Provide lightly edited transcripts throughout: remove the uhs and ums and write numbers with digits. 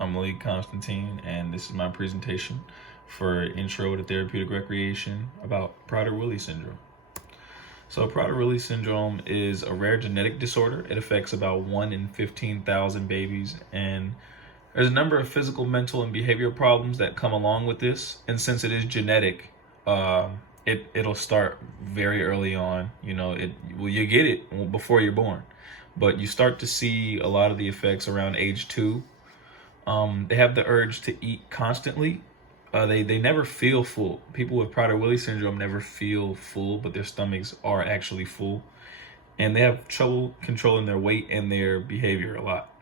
I'm Malik Constantine, and this is my presentation for Intro to Therapeutic Recreation about Prader-Willi syndrome. So Prader-Willi syndrome is a rare genetic disorder. It affects about 1 in 15,000 babies, and there's a number of physical, mental, and behavioral problems that come along with this. And since it is genetic, it'll start very early on. You get it before you're born, but you start to see a lot of the effects around age 2. They have the urge to eat constantly. They never feel full. People with Prader-Willi syndrome never feel full, but their stomachs are actually full. And they have trouble controlling their weight and their behavior a lot.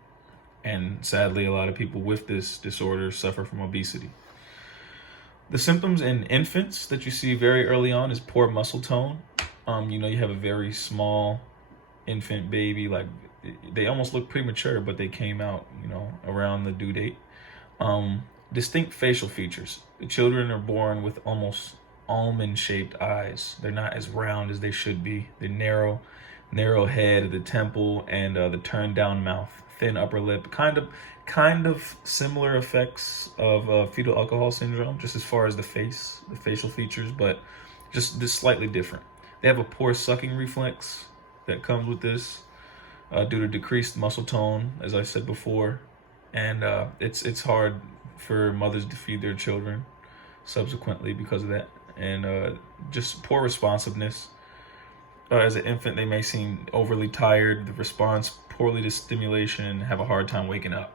And sadly, a lot of people with this disorder suffer from obesity. The symptoms in infants that you see very early on is poor muscle tone. You have a very small infant baby, like they almost look premature, but they came out, around the due date. Distinct facial features. The children are born with almost almond-shaped eyes. They're not as round as they should be. The narrow head at the temple and the turned down mouth, thin upper lip, kind of similar effects of fetal alcohol syndrome, just as far as the facial features, but just slightly different. They have a poor sucking reflex that comes with this due to decreased muscle tone, as I said before, and it's hard for mothers to feed their children subsequently because of that, and just poor responsiveness. As an infant, they may seem overly tired, the response poorly to stimulation, have a hard time waking up.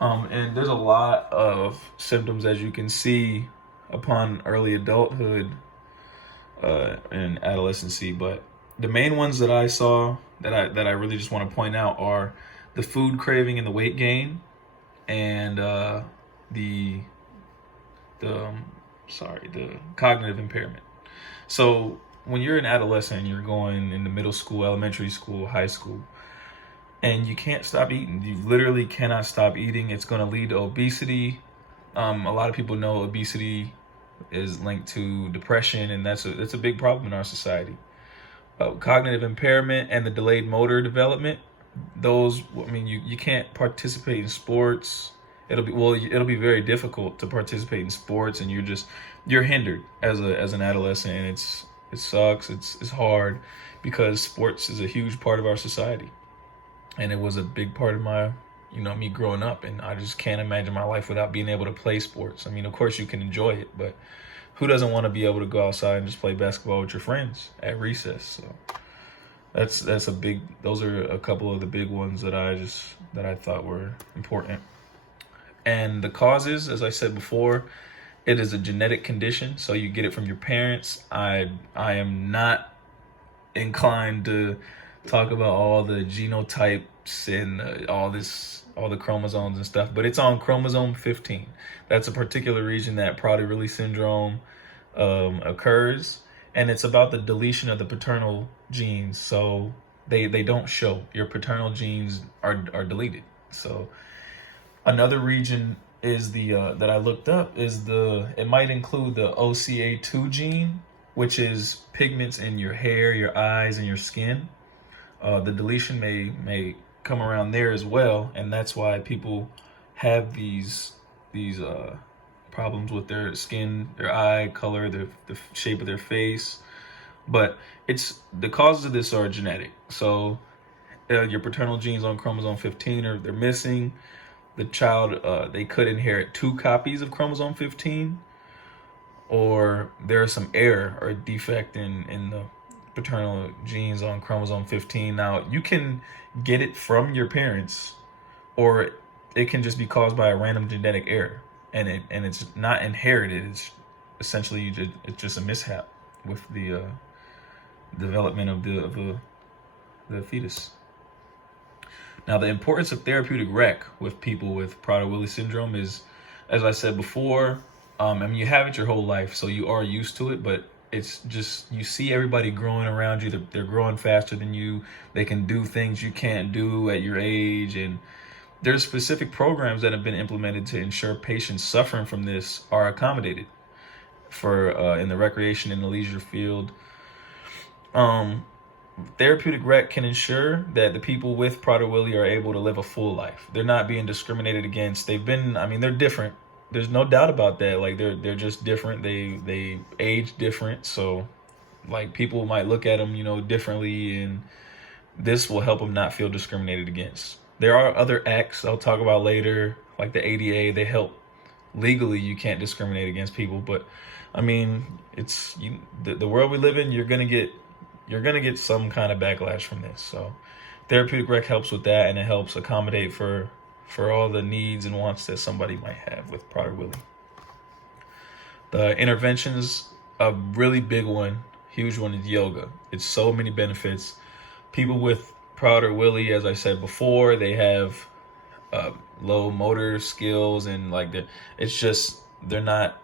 And there's a lot of symptoms, as you can see, upon early adulthood and adolescency, but the main ones that I saw that I really just want to point out are the food craving and the weight gain, and the cognitive impairment. So when you're an adolescent, you're going into middle school, elementary school, high school, and you can't stop eating. You literally cannot stop eating. It's going to lead to obesity. A lot of people know obesity is linked to depression, and that's a big problem in our society. Cognitive impairment and the delayed motor development. You can't participate in sports. It'll be very difficult to participate in sports, and you're hindered as an adolescent, and it sucks. It's hard because sports is a huge part of our society, and it was a big part of my me growing up, and I just can't imagine my life without being able to play sports. Of course you can enjoy it, but who doesn't want to be able to go outside and just play basketball with your friends at recess? So those are a couple of the big ones that I thought were important. And the causes, as I said before, it is a genetic condition, so you get it from your parents. I am not inclined to talk about all the genotypes and all the chromosomes and stuff, but it's on chromosome 15. That's a particular region that Prader-Willi syndrome occurs, and it's about the deletion of the paternal genes. So they don't show. Your paternal genes are deleted. So another region is that I looked up is it might include the OCA2 gene, which is pigments in your hair, your eyes, and your skin. The deletion may come around there as well, and that's why people have these problems with their skin, their eye color, the shape of their face. But the causes of this are genetic. So your paternal genes on chromosome 15 they're missing. The child, they could inherit 2 copies of chromosome 15, or there is some error or defect in the paternal genes on chromosome 15. Now, you can get it from your parents, or it can just be caused by a random genetic error, and it's not inherited. It's essentially it's just a mishap with the development of the fetus. Now, the importance of therapeutic rec with people with Prader-Willi syndrome is, as I said before, you have it your whole life, so you are used to it, but it's just, you see everybody growing around you. They're growing faster than you. They can do things you can't do at your age, and there's specific programs that have been implemented to ensure patients suffering from this are accommodated for in the recreation and the leisure field. therapeutic rec can ensure that the people with Prader-Willi are able to live a full life. They're not being discriminated against. I mean, they're different. There's no doubt about that. Like they're just different. They age different. So like people might look at them, differently, and this will help them not feel discriminated against. There are other acts I'll talk about later, like the ADA. They help legally. You can't discriminate against people, but I mean, the world we live in. You're gonna get some kind of backlash from this. So therapeutic rec helps with that, and it helps accommodate for all the needs and wants that somebody might have with Prader-Willi. The interventions, a really big one, huge one, is yoga. It's so many benefits. People with Prader-Willi, as I said before, they have low motor skills, and like they're not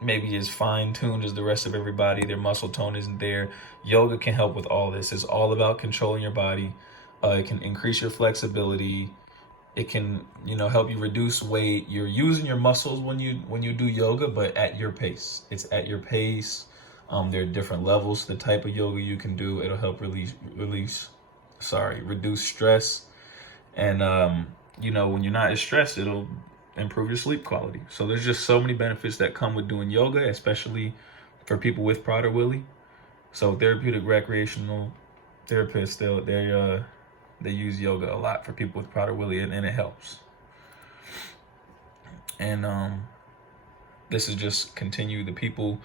maybe as fine-tuned as the rest of everybody. Their muscle tone isn't there. Yoga can help with all this. It's all about controlling your body. It can increase your flexibility. It can, help you reduce weight. You're using your muscles when you do yoga, but at your pace. It's at your pace. There are different levels to the type of yoga you can do. It'll help reduce stress. And, when you're not as stressed, it'll improve your sleep quality. So there's just so many benefits that come with doing yoga, especially for people with Prader-Willi. So therapeutic recreational therapists, they use yoga a lot for people with Prader-Willi, and it helps. And this is just continue the people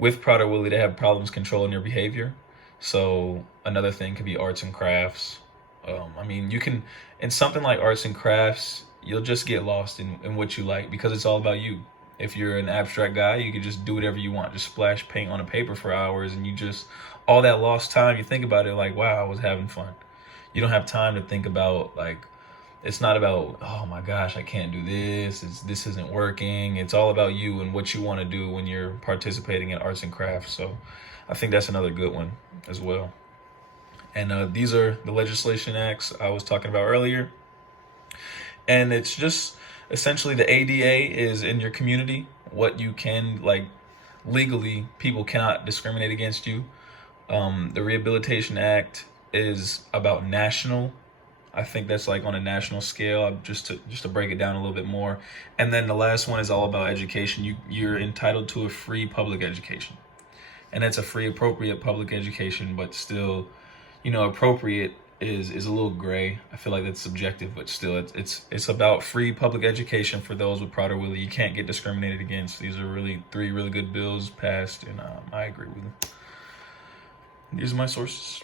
with Prader-Willi that have problems controlling their behavior. So another thing could be arts and crafts. You can, in something like arts and crafts, you'll just get lost in what you like because it's all about you. If you're an abstract guy, you can just do whatever you want. Just splash paint on a paper for hours, and all that lost time, you think about it like, wow, I was having fun. You don't have time to think about, like, it's not about, oh my gosh, I can't do this. This isn't working. It's all about you and what you want to do when you're participating in arts and crafts. So I think that's another good one as well. And these are the legislation acts I was talking about earlier. And it's just essentially the ADA is in your community. What you can, like, legally, people cannot discriminate against you. The Rehabilitation Act is about national. I think that's like on a national scale, just to break it down a little bit more. And then the last one is all about education. You're entitled to a free public education. And that's a free, appropriate public education, but still, appropriate is a little gray. I feel like that's subjective, but still it's about free public education for those with Prader-Willi. You can't get discriminated against. These are three really good bills passed, and I agree with them. These are my sources.